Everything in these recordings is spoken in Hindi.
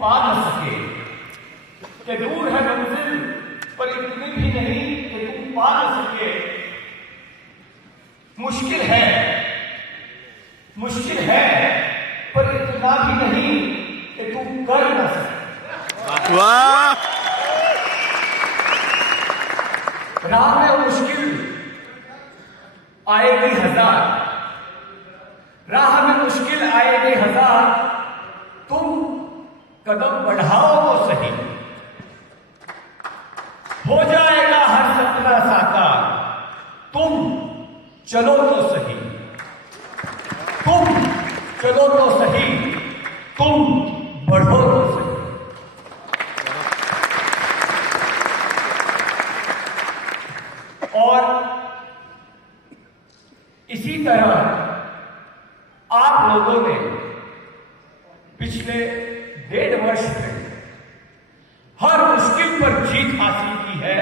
पा न सके, कि दूर है मंजिल पर इतनी भी नहीं कि तू पा न सके। मुश्किल है पर इतना भी नहीं कि तू कर न सके। वाह! राह में मुश्किल आएगी हजार, राह में मुश्किल आएगी हजार, तुम कदम बढ़ाओ तो सही, हो जाएगा हर सपना साकार। तुम चलो तो सही, तुम चलो तो सही, तुम बढ़ो तो सही। और इसी तरह आप लोगों ने पिछले 1.5 वर्ष में हर मुश्किल पर जीत हासिल की है,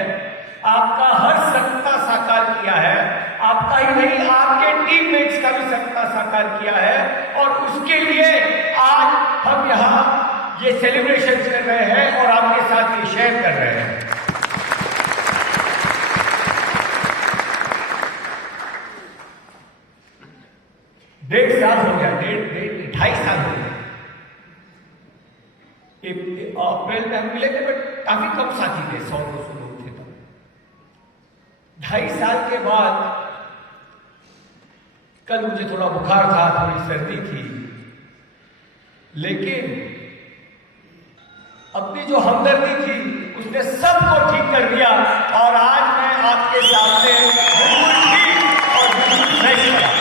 आपका हर सपना साकार किया है, आपका ही नहीं आपके टीममेट्स का भी सपना साकार किया है। और उसके लिए आज हम यहां ये सेलिब्रेशन कर रहे हैं और आपके साथ ये शेयर कर रहे हैं। डेढ़ साल हो गया, 2.5 साल हो गया। अप्रैल में हम मिले थे, बट काफी कम साथी थे, 100-200 लोग थे। 2.5 साल के बाद कल मुझे थोड़ा बुखार था, थोड़ी सर्दी थी, लेकिन अपनी जो हमदर्दी थी उसने सबको ठीक कर दिया। और आज मैं आपके सामने बिल्कुल ठीक और बिल्कुल फ्रेश खड़ा।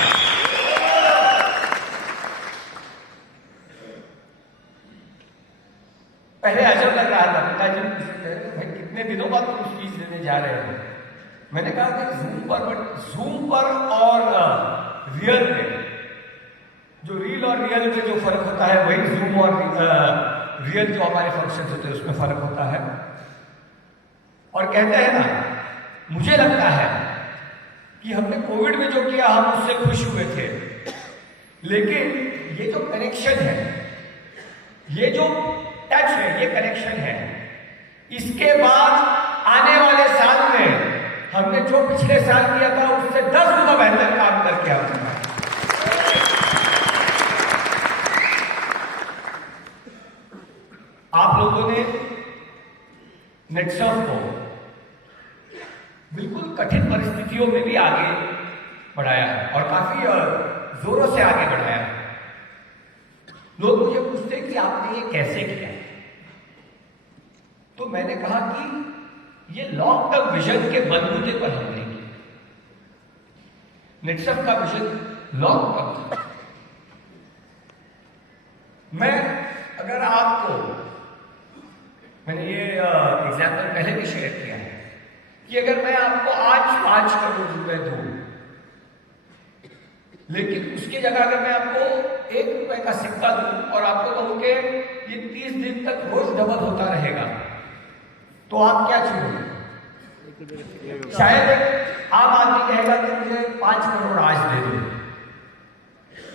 पहले अजब लग रहा था, पिताजी ने मुझसे कहा भाई कितने दिनों बाद तुम स्पीच देने जा रहे हो। मैंने कहा कि जूम पर और रियल में, जो रील और रियल में जो फर्क होता है वही जूम और रियल जो हमारे फंक्शन होते हैं उसमें फर्क होता है। और कहते हैं ना, मुझे लगता है कि हमने कोविड में जो किया हम उससे खुश हुए थे, लेकिन ये जो कनेक्शन है, ये जो टच है, ये कनेक्शन है, इसके बाद आने वाले साल में हमने जो पिछले साल किया था उससे 10 गुना बेहतर काम करके आऊंगा। आप लोगों ने नेटसर्फ को बिल्कुल कठिन परिस्थितियों में भी आगे बढ़ाया और काफी जोरों से आगे बढ़ाया। लोग मुझे पूछते हैं कि आपने ये कैसे किया, तो मैंने कहा कि ये लॉन्ग टर्म विजन के बलबूते पर हमने किया। नेटसर्फ का विजन लॉन्ग टर्म। मैं अगर आपको, मैंने ये एग्जाम्पल पहले भी शेयर किया है कि अगर मैं आपको आज 5 करोड़ रुपए दूं, लेकिन उसकी जगह अगर मैं आपको 1 रुपए का सिक्का दूं और आपको कहूं कि ये 30 दिन तक रोज डबल होता रहेगा, तो आप क्या चुनोगे? शायद एक आम आदमी कहेगा कि मुझे 5 करोड़ आज दे दो,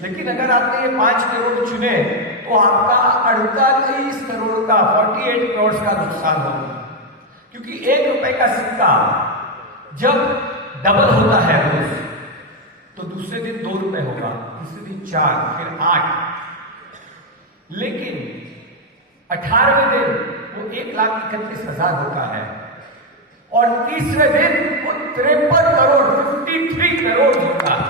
लेकिन अगर आपने ये 5 करोड़ चुने तो आपका 48 करोड़ का 48 करोड़ का नुकसान होगा। क्योंकि 1 रुपए का सिक्का जब डबल होता है रोज, तो दूसरे दिन 2 रुपए होगा, तीसरे दिन 4, फिर 8, लेकिन 18वें दिन वो 1,31,000 होता है और तीसरे दिन वो 53 करोड़ 53 करोड़ होता है।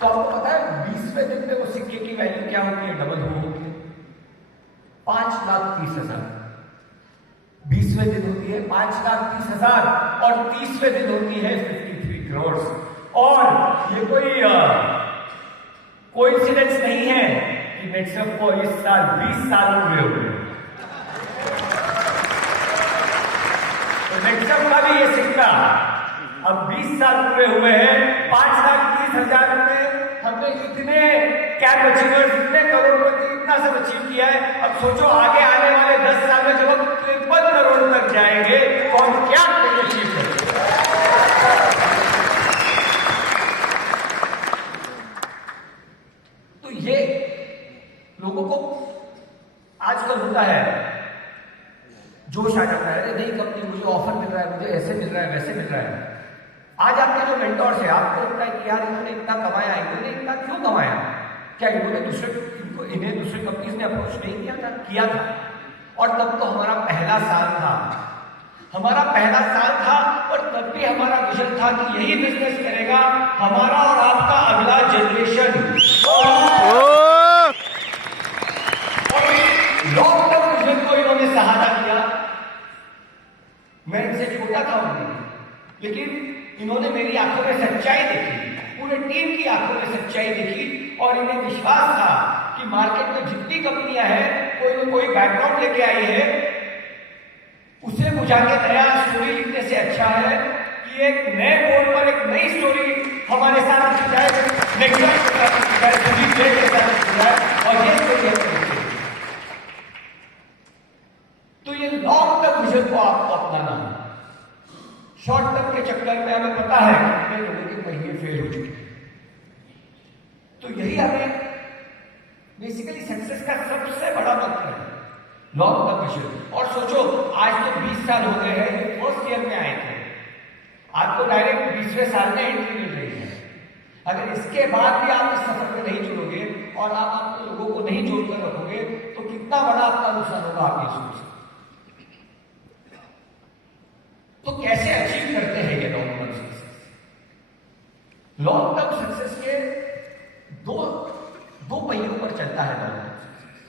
तो आपको पता है 20वें दिन में वो सिक्के की वैल्यू क्या होती है? डबल होती है, 5,30,000। 20वें दिन होती है 5,30,000 और 30वें दिन होती है 53 करोड़। और ये कोई कोइंसिडेंस नहीं है कि नेटसर्फ को इस साल 20 साल पूरे हुए। तो नेटसर्फ का भी ये सिक्का अब 20 साल पूरे हुए हैं। 5,30,000 में हमने इतने कैप अचीवर्स, इतने करोड़पति, इतना सब अचीव किया है। अब सोचो आगे आने वाले 10 साल में जब हम 53 करोड़ तक जाएंगे तो हम क्या अचीव करेंगे? तो ये लोगों को आजकल होता है, जोश आ जाता है, नई कंपनी, मुझे ऑफर मिल रहा है, मुझे ऐसे मिल रहा है, वैसे मिल रहा है। आज आपके जो मेंटोर्स है, आपको लगता है कि यार इन्होंने इतना कमाया, इन्होंने इतना क्यों कमाया? क्या इन्होंने इन्हें दूसरे कंपनीज ने अप्रोच नहीं किया था? और तब तो हमारा पहला साल था, और तब भी हमारा विजन था कि यही बिजनेस करेगा हमारा और आपका अगला जनरेशन। लॉन्ग टर्म विजन को इन्होंने सहारा किया। मैं इनसे छोटा था उन्होंने, लेकिन इन्होंने मेरी आंखों में सच्चाई देखी, पूरे टीम की आंखों में सच्चाई देखी, और इन्हें विश्वास था कि मार्केट में जितनी कंपनियां हैं, कोई न कोई बैकग्राउंड लेके आई है, उसे बुझा के नया स्टोरी लिखने से अच्छा है कि एक नए बोर्ड पर एक नई स्टोरी हमारे साथ लिखी जाए, और ये स्टोरी। तो ये लॉन्ग टर्म विजन को आपको अपनाना है। शॉर्ट टर्म के चक्कर में हमें पता है कि लोगों के पहिए फेल हो चुके हैं। तो यही हमें बेसिकली सक्सेस का सबसे बड़ा मंत्र है, लॉन्ग टर्म विजन। और सोचो, आज तो 20 साल हो गए हैं, ये फर्स्ट ईयर में आए थे, आपको डायरेक्ट 20वें साल में एंट्री मिल रही है। अगर इसके बाद भी आप इस सफर में नहीं जुड़ोगे और आप अपने लोगों को नहीं जोड़कर रखोगे, तो कितना बड़ा आपका नुकसान होगा आपकी सोच से। तो कैसे अचीव करते हैं ये long term success? Long term success के दो पहियों पर चलता है लॉन्ग टर्म सक्सेस।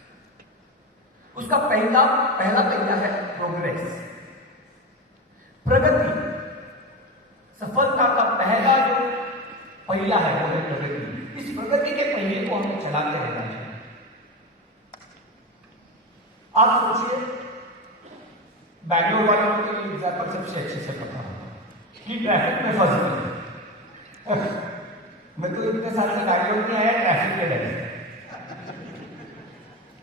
उसका पहला पहिया है प्रोग्रेस, प्रगति। सफलता का पहला जो पहिया है वो है प्रगति। इस प्रगति के पहिए को हमें चलाते रहना चाहिए। आप सोचिए, बैंगलोर वालों को तो एग्जाम्पल सबसे अच्छे से पता है कि ट्रैफिक में फंस गए। मैं तो इतने साल से बैंगलोर में आया ट्रैफिक के डर,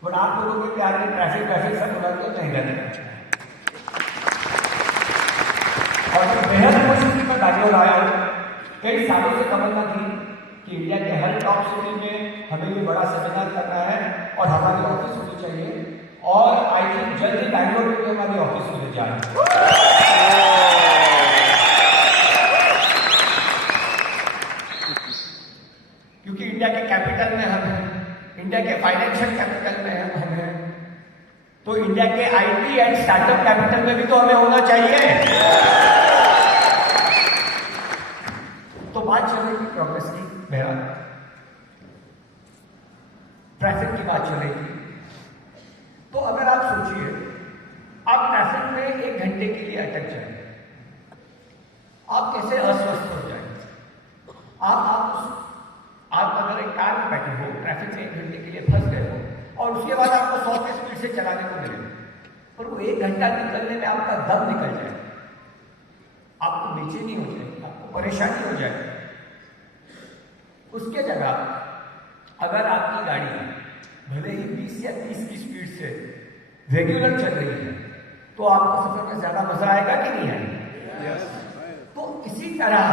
बट आप लोगों के प्यार में ट्रैफिक सब उड़ा के नहीं रहने। और मैं बेहद खुश हूं कि मैं बैंगलोर आया हूं। कई सालों से तमन्ना थी कि इंडिया के हर टॉप सिटी में हमें ये बड़ा सेमिनार करना है और हमारी ऑफिस होनी चाहिए, और आई थिंक जल्द ही बैंगलोर में हमारी ऑफिस मिल जाए। क्योंकि इंडिया के कैपिटल में हम हैं, इंडिया के फाइनेंशियल कैपिटल में हम हैं, तो इंडिया के आईटी एंड स्टार्टअप कैपिटल में भी तो हमें होना चाहिए। तो बात चल रही थी प्रोग्रेस की, मेरा ट्रैफिक की बात चल रही थी। तो अगर आप सोचिए, आप ट्रैफिक में 1 घंटे के लिए अटक जाएंगे, आप कैसे अस्वस्थ हो जाएंगे। आप अगर एक कार में बैठे हो, ट्रैफिक में 1 घंटे के लिए फंस गए हो, और उसके बाद आपको 100 की स्पीड से चलाने को मिले, पर वो 1 घंटा निकलने में आपका दम निकल जाए, आपको बेचैनी हो जाएगी, आपको परेशानी हो जाएगी। उसके जगह अगर आपकी गाड़ी भले ही 20 या 30 की स्पीड से रेगुलर चल रही है, तो आपको सफर में ज्यादा मजा आएगा कि नहीं आएगा? तो इसी तरह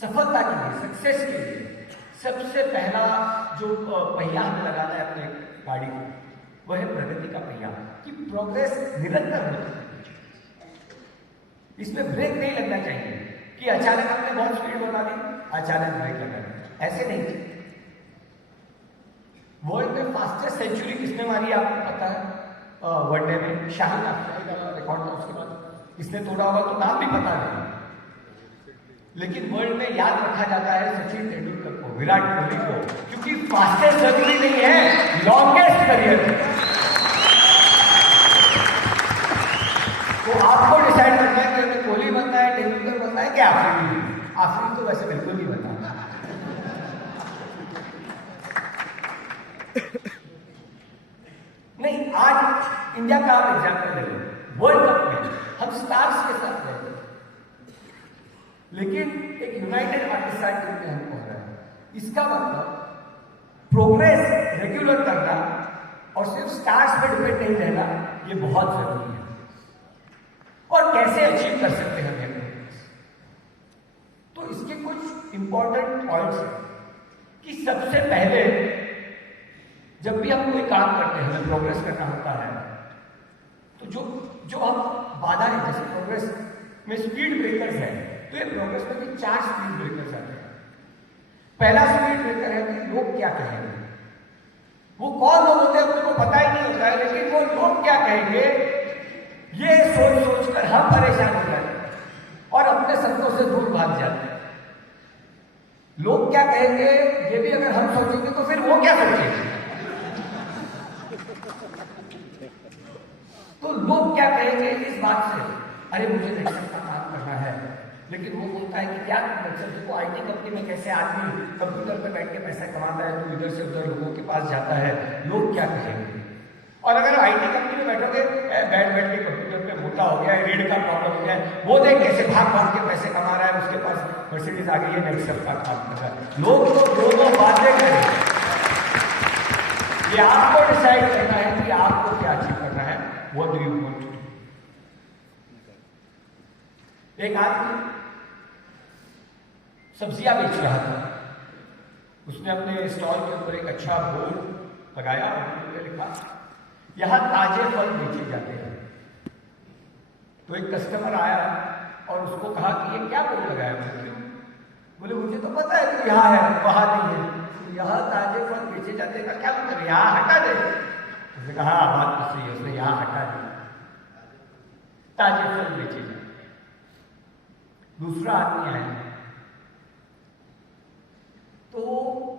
सफलता के लिए, सक्सेस के लिए सबसे पहला जो पहिया हमें लगाना है अपने गाड़ी को, वह है प्रगति का पहिया, कि प्रोग्रेस निरंतर होती है। इसमें ब्रेक नहीं लगना चाहिए कि अचानक हमने बहुत स्पीड बना दी, अचानक ब्रेक लगा दी, ऐसे नहीं। वर्ल्ड में फास्टेस्ट सेंचुरी किसने मारी आपको पता है? वनडे में शाहिद अफरीदी का रिकॉर्ड था, उसके बाद किसने तोड़ा होगा तो नाम भी पता नहीं, लेकिन वर्ल्ड में याद रखा जाता है सचिन तेंदुलकर को, विराट कोहली को, क्योंकि फास्टेस्ट जरूरी नहीं है, लॉन्गेस्ट करियर। तो आपको डिसाइड करना है कि हमें कोहली बनना है, तेंदुलकर बनना है, क्या अफरीदी? अफरीदी तो वैसे बिल्कुल नहीं बनना। नहीं, आज इंडिया का आप एग्जाम्पल ले लो, वर्ल्ड कप में हम स्टार्स के साथ रहे, लेकिन एक यूनाइटेड पाकिस्तान टीम में हमको हो रहा है। इसका मतलब प्रोग्रेस रेगुलर करना और सिर्फ स्टार्स पे डिपेंड नहीं रहना, ये बहुत जरूरी है। और कैसे अचीव कर सकते हैं प्रोग्रेस? तो इसके कुछ इंपॉर्टेंट पॉइंट्स हैं कि सबसे पहले जब भी हम कोई काम करते हैं, हमें प्रोग्रेस करना होता है, तो जो हम बाधा है, जैसे प्रोग्रेस में स्पीड ब्रेकर्स है, तो ये प्रोग्रेस में भी 4 स्पीड ब्रेकर्स आते हैं। पहला स्पीड ब्रेकर है कि लोग क्या कहेंगे। वो कौन लोग होते हैं उनको पता ही नहीं होता है, लेकिन वो लोग क्या कहेंगे ये सोच सोचकर हम परेशान हो जाते हैं और अपने सपनों से दूर भाग जाते हैं। लोग क्या कहेंगे ये भी अगर हम सोचेंगे तो फिर वो क्या सोचेंगे। तो लोग क्या कहेंगे इस बात से, अरे मुझे नेक्सट का काम करना है, लेकिन वो बोलता है कि क्या नेक्सट को आईटी कंपनी में कैसे आदमी कंप्यूटर पर बैठ के पैसा कमाता है, तो इधर से उधर लोगों के पास जाता है, लोग क्या कहेंगे। और अगर आईटी कंपनी में बैठोगे, बैठ के कंप्यूटर पे मोटा हो गया है, रीढ़ का प्रॉब्लम हो गया है, वो देख कैसे भाग भाग के पैसे कमा रहा है, उसके पास मर्सिडीज आ गई है, नेक्स्ट का काम कर रहा है। लोग तो दोनों बातें करेंगे। ये आपको डिसाइड करना है कि आपको क्या अचीव करना है। What do you want to do. एक आदमी सब्जियां बेच रहा था, उसने अपने स्टॉल के ऊपर एक अच्छा बोर्ड लगाया और उसने लिखा यहां ताजे फल बेचे जाते हैं। तो एक कस्टमर आया और उसको कहा कि ये क्या बोर्ड लगाया है, क्यों? बोले मुझे तो पता है कि यहाँ है वहां नहीं है, तो यहाँ ताजे फल बेचे जाते हैं का क्या मतलब, यहाँ हटा दे। उसने कहा बात तो सही है, उसने यहाँ हटा दिया, ताजे फल बेचे जाते। दूसरा आदमी आया तो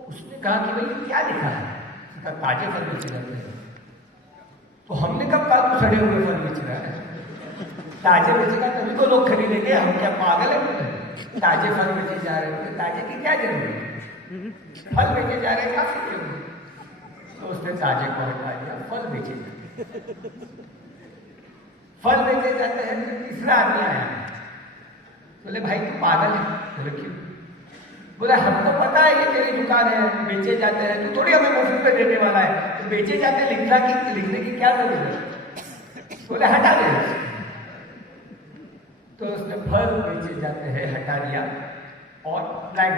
उसने कहा कि भाई क्या लिखा है, उसने कहा ताजे फल बेचे जाते हैं। तो हमने कब कहा तू सड़े हुए फल बेच रहा है, ताजे बेचेगा तभी तो लोग खरीदेंगे, हम क्या पागल है। ताजे फल बेचे जा रहे हैं, ताजे की क्या जरूरत है, फल बेचे जा रहे हैं काफी जरूरत। तो उसने ताजे को हटा दिया, फल बेचे जाते, फल बेचे जाते हैं। फिर तीसरा आदमी आया, बोले भाई तू पागल है। बोले क्यों? बोले हमको पता है कि तेरी दुकान है, बेचे जाते हैं, तू थोड़ी हमें मुफ्त पे देने वाला है, तो बेचे जाते लिखने की क्या जरूरत है। बोले हटा दे। तो उसने फल बेचे जाते हैं हटा दिया और ब्लैंक।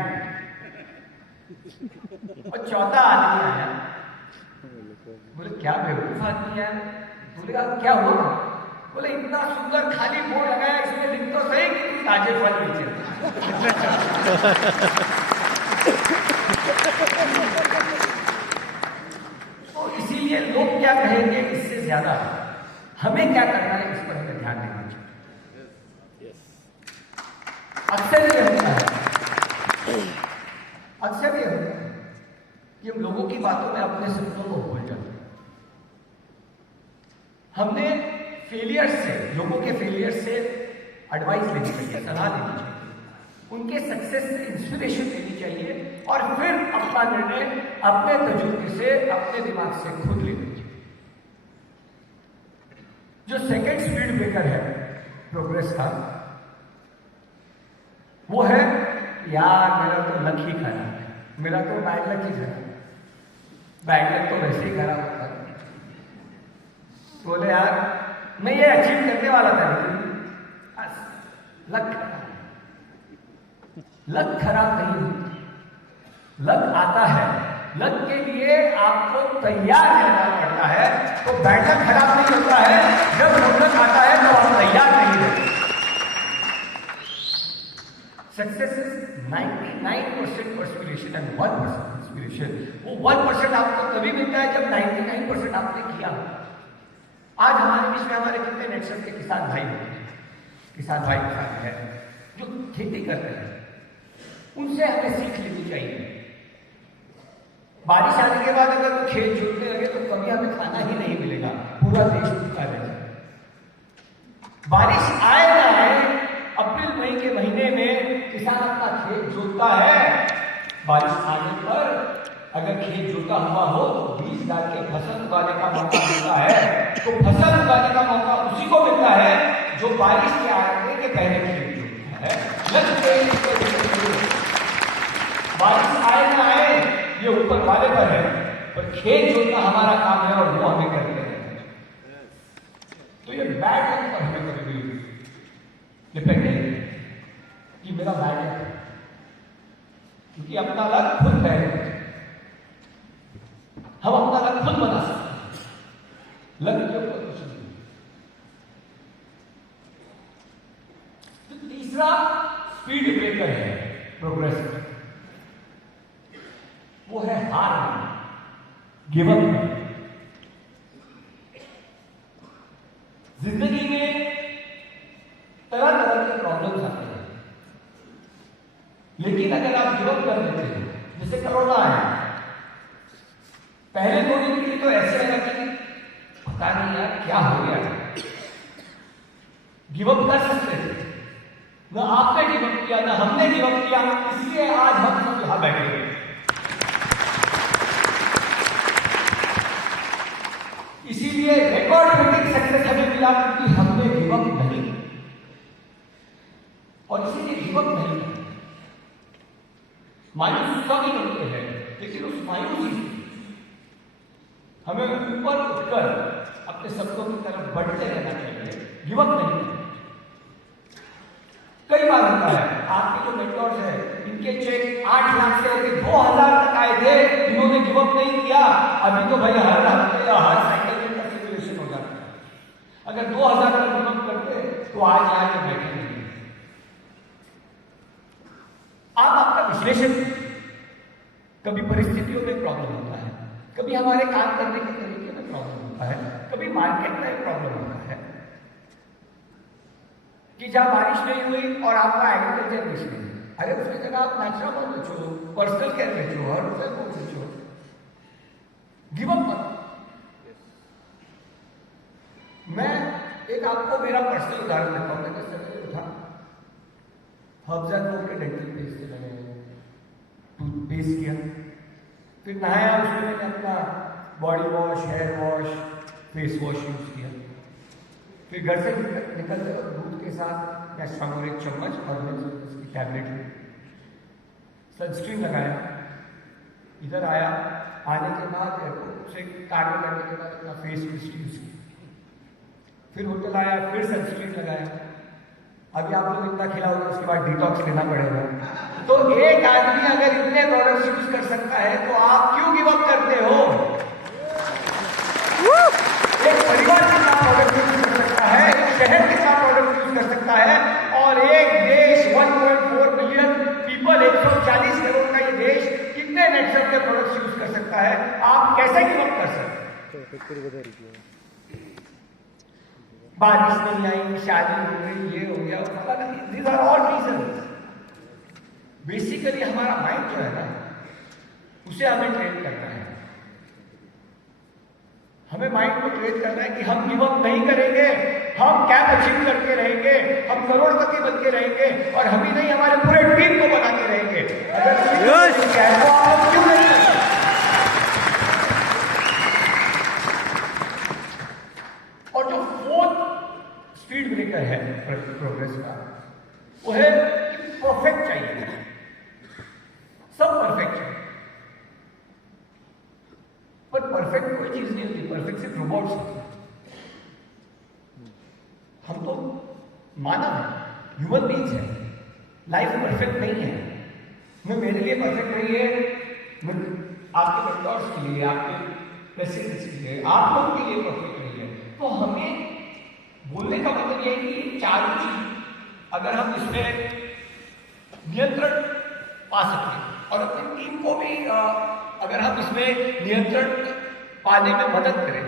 और चौथा आदमी आया, बोले क्या बेवकूफ आदमी है। बोले क्या हुआ? बोले इतना सुंदर खाली बोर्ड लगाया, इसमें लिख तो सही कि तू ताजे फल बेचे। तो इसीलिए लोग क्या कहेंगे इससे ज्यादा हमें क्या करना है, इस पर हमें ध्यान देना चाहिए। अक्सर ये होता है, अक्सर ये होता है कि हम लोगों की बातों में अपने सपनों को भूल जाते हैं। हमने फेलियर से, लोगों के फेलियर से एडवाइस लेनी चाहिए, सलाह लेनी चाहिए, उनके सक्सेस से इंस्पिरेशन लेनी चाहिए और फिर अपना निर्णय अपने तजुर्बे से, अपने दिमाग से खुद लेना चाहिए। जो सेकंड स्पीड ब्रेकर है प्रोग्रेस का, वो है यार मेरा तो लक ही खराब है, मेरा तो बैड लक ही खराब है, बैड लक तो वैसे ही खराब होता है। बोले यार मैं ये अचीव करने वाला था, लेकिन लक खराब नहीं होती, लक आता है, लक के लिए आपको तैयार रहना पड़ता है। तो बैड लक खराब नहीं होता है, जब लक आता है तो आप तैयार नहीं रहते। Success is 99% perspiration and 1% inspiration. वो 1% आपको तभी मिलता है जब 99% आपने किया। आज हमारे बीच में हमारे कितने नेटवर्क के किसान भाई होते हैं, किसान भाई है जो खेती करते हैं, उनसे हमें सीख लेनी चाहिए। बारिश आने के बाद अगर वो खेत जोतने लगे तो कभी हमें खाना ही नहीं मिलेगा, पूरा देश भूखा रहेगा। बारिश आए ना आए, अप्रैल मई के महीने में किसान अपना खेत जोतता है। बारिश आने पर अगर खेत जोता हुआ हो तो बीज डाल के फसल उगाने का मौका मिलता है। तो फसल उगाने का मौका उसी को मिलता है जो बारिश के आने के पहले खेत जोतता है। बारिश आए ना आए ये ऊपर वाले पर है, पर खेत जोतना हमारा काम है और वो हमें करते हैं। तो ये बैड लक पर हमें कभी डिपेंड नहीं कि मेरा बैड लक है, क्योंकि अपना लक खुद है। हार नहीं, गिव अप नहीं। जिंदगी में तरह तरह के प्रॉब्लम्स आते हैं, लेकिन अगर आप गिव अप कर देते हैं, जैसे कोरोना है, पहले 2 दिन के लिए तो ऐसे लगा कि पता नहीं यार क्या हो गया, गिव अप कर सकते थे, न आपने गिव अप किया न हमने गिव अप किया, इसलिए आज हम सब यहां बैठे हैं। इसीलिए रिकॉर्ड ब्रेकिंग सक्सेस हमें मिला क्योंकि हमने गिव अप नहीं, और इसीलिए गिव अप नहीं किया। मायूस सभी होते हैं, लेकिन उस मायूसी हमें ऊपर उठकर अपने सपनों की तरफ बढ़ते रहना चाहिए, गिव अप नहीं। कई बार होता है, आपके जो मेंटर्स हैं, इनके चेक 8 लाख से लेकर 2000 तक आए थे, इन्होंने गिव अप नहीं किया। अभी तो भाई हर हफ्ते या हर साइकिल में कैलकुलेशन हो जाता है। अगर 2000 का गिव अप करते तो आज आके बैठे नहीं। आप आपका विश्लेषण, कभी परिस्थितियों में प्रॉब्लम होता है, कभी हमारे काम करने के तरीके में प्रॉब्लम होता है, कभी मार्केट में प्रॉब्लम होता है कि जहां बारिश नहीं हुई और आपका एग्रीकल्चर बेच नहीं, अरे उसकी जगह आप नेचुरल बेचो, पर्सनल केयर बेचो, हर रुपये को बेचो, गिव अप मत। मैं एक आपको मेरा पर्सनल उदाहरण देता हूं। मैंने सवेरे उठा, हफ्जा के डेंटल पेस्ट से मैंने टूथपेस्ट किया, फिर नहाया, उसमें मैंने अपना body wash, hair wash, face wash use किया, फिर घर से निकलते दूध के साथ नेस्ट्रामोर 1 चम्मच और उसकी टैबलेट ली, सनस्क्रीन लगाया, इधर आया, आने के बाद एयरपोर्ट से कार्गो करने के बाद अपना फेस मिस्ट यूज किया, फिर होटल आया, फिर सनस्क्रीन लगाया। अभी आप लोग इतना खिला होगा, उसके बाद डिटॉक्स लेना पड़ेगा। तो एक आदमी अगर इतने प्रोडक्ट्स यूज कर सकता है तो आप क्यों गिव अप करते हो? एक परिवार कितना प्रोडक्ट यूज कर सकता है, एक शहर कितना प्रोडक्ट यूज कर सकता है, और एक देश 1.4 बिलियन पीपल, 140 करोड़ का ये देश कितने नेचर के प्रोडक्ट्स यूज कर सकता है? आप कैसे गिव अप कर सकते हैं? बारिश नहीं आई, शादी हो गई, ये हो गया, these are all reasons. Basically हमारा माइंड जो है ना, उसे हमें ट्रेन करना है। हमें माइंड को ट्रेन करना है कि हम गिव अप नहीं करेंगे, हम कैप अचीव करके रहेंगे, हम करोड़पति बन के रहेंगे, और हम ही नहीं हमारे पूरे टीम को बना के रहेंगे। अगर तो आप क्यों नहीं? और जो 4th स्पीड ब्रेकर है प्रोग्रेस का, वो है कि परफेक्ट चाहिए, सब परफेक्ट चाहिए। पर परफेक्ट कोई चीज नहीं होती, परफेक्ट सिर्फ रोबोट्स होते हैं। हम तो मानव है, ह्यूमन बीइंग्स है, लाइफ परफेक्ट नहीं है। मेरे लिए परफेक्ट नहीं है, आपके मेंटर्स के लिए, आपके प्रेसिडेंट्स के लिए, आप लोग के लिए परफेक्ट नहीं है। तो हमें बोलने का मतलब यह है कि चारों चीज अगर हम इसमें नियंत्रण पा सकें और अपनी टीम को भी अगर हम इसमें नियंत्रण पाने में मदद करें,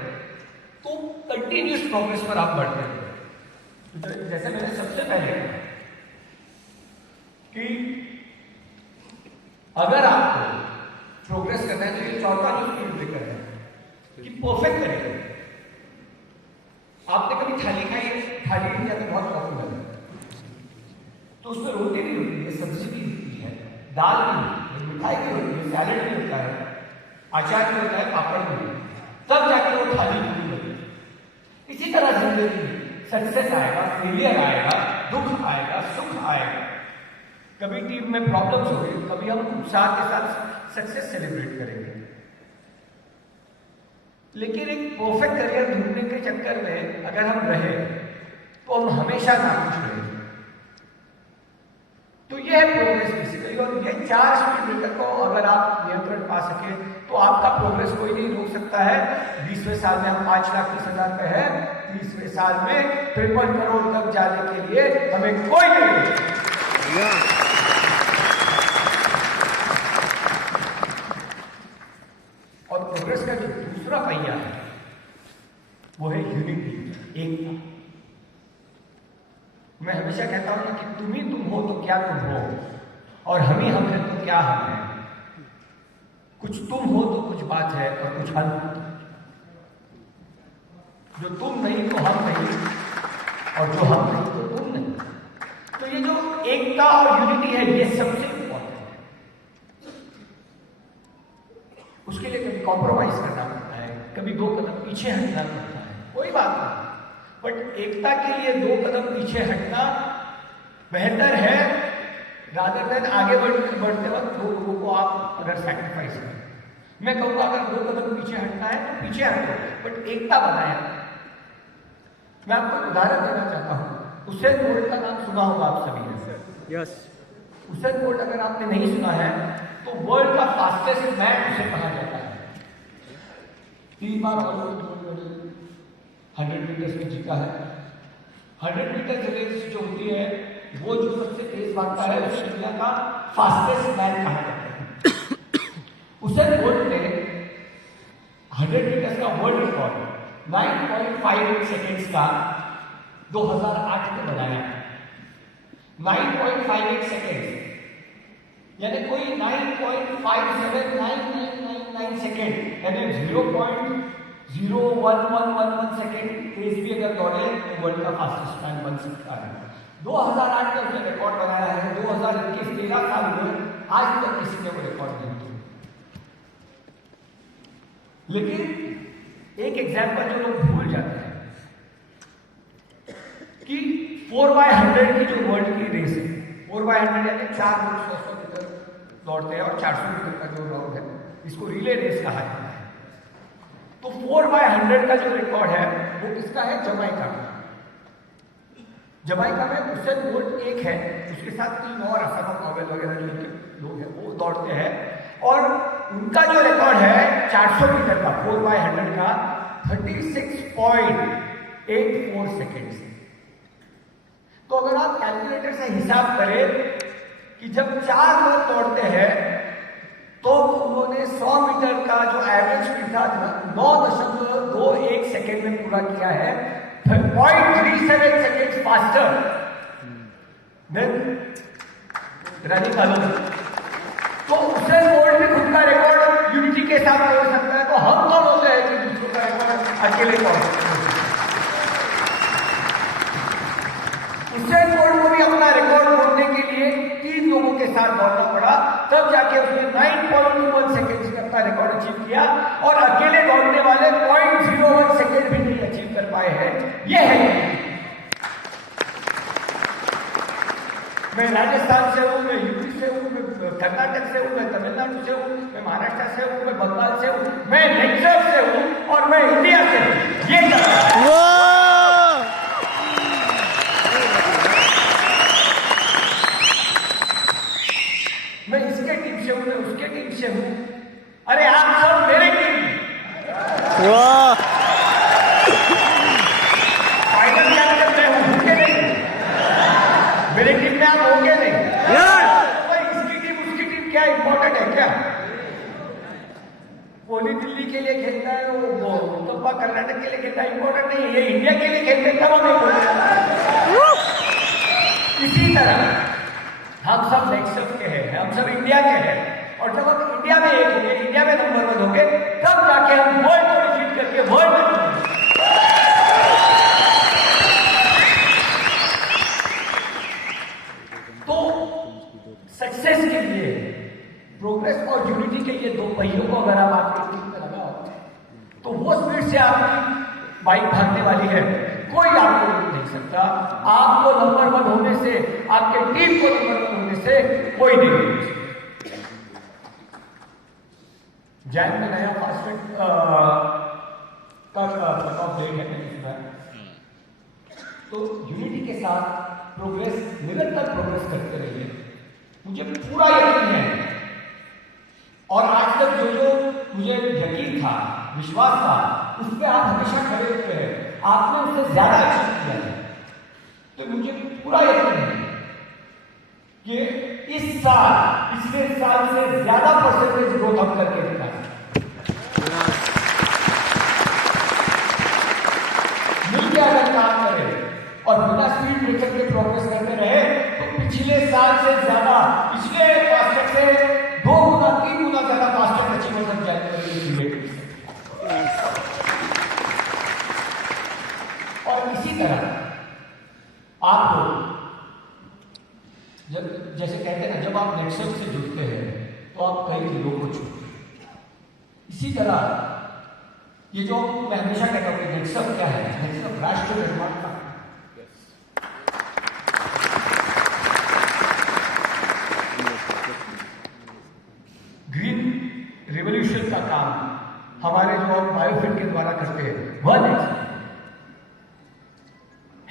तो कंटिन्यूस प्रोग्रेस पर आप बढ़ते हैं। जैसे मैंने सबसे पहले कि अगर आपको प्रोग्रेस करना है तो ये 4था जो स्पीड ब्रेकर है कि परफेक्ट करेंगे। आपने कभी थाली खाई है? थाली इंडिया में बहुत पॉपुलर है, तो उसमें रोटी भी होती है, सब्जी भी होती है, दाल भी होती है, मिठाई भी होती है, सैलेड भी होता है, अचार भी होता है, पापड़ भी होता है, तब जाके वो थाली पूरी होती है। इसी तरह जिंदगी में सक्सेस आएगा, फेलियर आएगा, दुख आएगा, सुख आएगा, कभी टीम में प्रॉब्लम्स होगी, कभी हम उत्साह के साथ सक्सेस सेलिब्रेट करेंगे। लेकिन एक परफेक्ट करियर ढूंढने के चक्कर में अगर हम रहे तो हम हमेशा नाखुश रहेंगे। तो ये है प्रोग्रेस बेसिकली, और ये 4 स्पीड ब्रेकर को अगर आप नियंत्रण पा सके तो आपका प्रोग्रेस कोई नहीं रोक सकता है। 20वें साल में हम 5,30,000 पे है, 30वें साल में 53 करोड़ तक जाने के लिए हमें कोई नहीं। प्रोग्रेस का जो दूसरा पहिया है वो है यूनिटी, एकता। मैं हमेशा कहता हूं कि तुम ही तुम हो तो क्या तुम हो, और हम ही हम हैं तो क्या हम हैं। कुछ तुम हो तो कुछ बात है, और कुछ हम जो तुम नहीं तो हम नहीं, और जो हम नहीं तो तुम नहीं। तो ये जो एकता और यूनिटी है ये सबसे इंपॉर्टेंट है। उसके लिए कभी कॉम्प्रोमाइज करना पड़ता है, कभी 2 कदम पीछे हटना पड़ता है, कोई बात नहीं। बट एकता के लिए 2 कदम पीछे हटना बेहतर है रादर देन आगे बढ़ते वक्त 2 लोगों को आप अगर सैक्रिफाइस करें। मैं कहूँगा अगर 2 कदम पीछे हटना है तो पीछे हटो, बट एकता बनाए। मैं आपको एक उदाहरण देना चाहता हूँ। उसेन बोल्ट का नाम सुना होगा आप सभी ने। यस। उसेन बोल्ट अगर आपने नहीं सुना है तो वर्ल्ड का फास्टेस्ट मैन उसे कहा जाता है। 3 बार ओलंपिक 100 मीटर्स में जीता है। 100 मीटर रेस जो होती है वो जो सबसे तेज भागता है उसे दुनिया का फास्टेस्ट मैन कहा जाता है। उसेन बोल्ट ने 100 मीटर्स का वर्ल्ड रिकॉर्ड 9.58 सेकेंड्स का 2008 में बनाया। 9.58 सेकेंड्स यानी कोई 9.579999 सेकेंड यानी 0.01111 सेकेंड तेज भी अगर दौड़े तो वर्ल्ड का फास्टेस्ट मैन बन सकता है। 2008 में उसने रिकॉर्ड बनाया है। 2021 13 साल हुए, आज तक किसी ने वो रिकॉर्ड नहीं किया। लेकिन एक एग्जाम्पल जो लोग भूल जाते हैं कि 4x100 की जो वर्ल्ड की रेस है, 4x100 यानी 4 लोग 100 मीटर दौड़ते हैं और 400 मीटर का जो राउंड है इसको रिले रेस कहा जाता है। तो 4x100 का जो रिकॉर्ड है वो किसका है? जमाइका का। जमाइका में उसेन बोल्ट एक है, उसके साथ 3 और असमा पॉवेल वगैरह जो लोग हैं वो दौड़ते हैं, और उनका जो रिकॉर्ड है 400 मीटर का 4x100 का 36.84 सेकेंड। तो अगर आप कैलकुलेटर से हिसाब करें कि जब 4 लोग दौड़ते हैं तो उन्होंने 100 मीटर का जो एवरेज स्पीड था 9.21 सेकेंड में पूरा किया है, 0.37 second faster than running alone. तो उसेन बोल्ट भी खुद का रिकॉर्ड यूनिटी के साथ तोड़ सकता है, तो हम कौन होते हैं कि दूसरों का रिकॉर्ड अकेले तोड़ सकते हैं? उसेन बोल्ट को भी अपना रिकॉर्ड तोड़ने के लिए 3 लोगों के साथ दौड़ना पड़ा, तब जाके उसने 9.21 सेकेंड में अपना रिकॉर्ड अचीव किया, और अकेले दौड़ने वाले 0.01 सेकेंड भी नहीं अचीव कर पाए हैं। यह है मैं राजस्थान से हूं, मैं यूपी से हूं, मैं कर्नाटक से हूं, मैं तमिलनाडु से हूं, मैं महाराष्ट्र से हूं, मैं बंगाल से हूं, मैं नेक्सट से हूं, और मैं इंडिया से हूं। ये मैं इसके टीम से हूं, मैं उसके टीम से हूं। अरे आप सब मेरे टीम। फाइनल चैंपियन मैं हूं, होंगे नहीं मेरे टीम में, आप होंगे नहीं। इसकी टीम उसकी टीम क्या इंपॉर्टेंट है क्या? कोहली दिल्ली के लिए खेलता है, वो उत्तप्पा कर्नाटक के लिए खेलता है, इंपॉर्टेंट नहीं है। ये इंडिया के लिए खेलते तब हमें इसी तरह हम सब नेक्स्ट के हैं, हम सब इंडिया के हैं, और जब हम इंडिया में एक होंगे, इंडिया में नंबर 1 होंगे, तब जाके हम वर्ल्ड को डिफीट करके वर्ल्ड में तो सक्सेस के लिए प्रोग्रेस और यूनिटी के ये 2 पहियों को अगर आप आपकी टीम में लगाओ तो वो स्पीड से आपकी बाइक भागने वाली है, कोई आपको रोक नहीं सकता। आपको नंबर 1 होने से, आपके टीम को नंबर 1 होने से कोई नहीं रोक सकता। जैन में नया फास्टट्रैक का कट ऑफ डेट है, मैंने सुना है। तो यूनिटी के साथ प्रोग्रेस, निरंतर प्रोग्रेस करते रहिए, मुझे पूरा यकीन है। और आज तक जो मुझे यकीन था, विश्वास था, उस पर आप हमेशा खड़े उतरे हैं, आपने उससे ज्यादा अचीव किया है। तो मुझे पूरा यकीन है कि इस साल, पिछले साल से ज्यादा परसेंटेज ग्रोथ हम करके दिखाएंगे। तरह ये जो मैं हमेशा कहता हूँ नेक्सट क्या है, नेक्सट राष्ट्र निर्माण का ग्रीन रिवॉल्यूशन का काम हमारे जो बायोफिट के द्वारा करते हैं वह नेक्स्ट,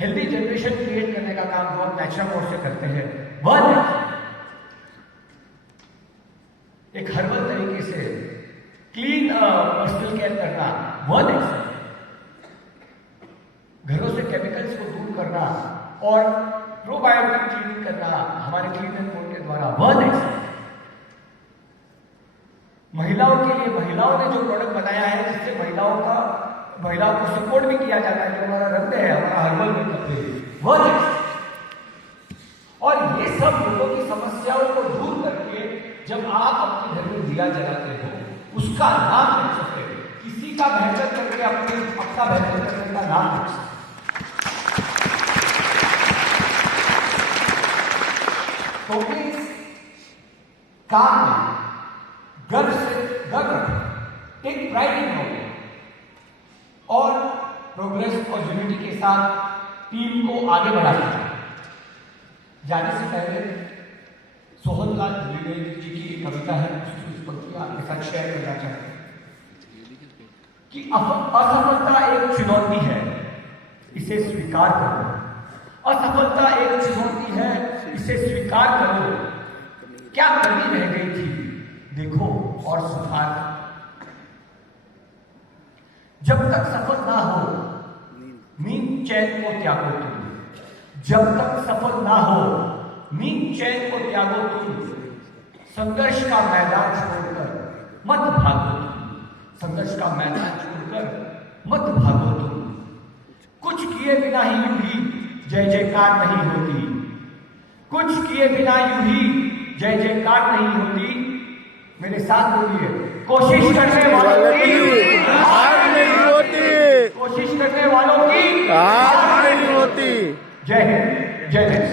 हेल्दी जनरेशन क्रिएट करने का काम जो हम नेचुरोपैथ से करते हैं वह नेक्स्ट, एक हर्बल तरीके से क्लीन पर्सनल केयर करना वह नेक्स्ट, घरों से केमिकल्स को दूर करना और प्रोबायोटिक क्लीनिंग करना हमारे क्लीन एंड कोड के द्वारा वह नेक्स्ट, महिलाओं के लिए महिलाओं ने जो प्रोडक्ट बनाया है जिससे महिलाओं को सपोर्ट भी किया जाता है, जो हमारा रंग है, हमारा हर्बल मेकअप है वह नेक्स्ट। और ये सब लोगों की समस्याओं को दूर करके जब आप अपने घर में दिया जलाते हो उसका नाम नेक्सस है, किसी का बेहतर करके अपना बेहतर करने का नाम नेक्सस। तो इस काम में गर्व रखें, टेक प्राइड इन इट और प्रोग्रेस और यूनिटी के साथ टीम को आगे बढ़ाना। जाने से पहले सोहनलाल द्विवेदी जी की कविता है, उसकी पंक्तियां आपके साथ शेयर करना चाहते हैं कि असफलता एक चुनौती है, इसे स्वीकार करो। असफलता एक चुनौती है, इसे स्वीकार करो। क्या कमी रह गई थी देखो और सुधार। जब तक सफल ना हो नींद चैन को त्यागो तुम, जब तक सफल ना हो नींद चैन को त्यागो तुम, संघर्ष का मैदान छोड़कर मत भागो तुम, संघर्ष का मैदान छोड़कर मत भागो तुम। कुछ किए बिना ही यूं ही जय जयकार नहीं होती, कुछ किए बिना यूं ही जय जयकार नहीं होती। मेरे साथ बोलिए, कोशिश करने वालों की हार नहीं होती, कोशिश करने वालों की हार नहीं होती। जय हिंद, जय हिंद।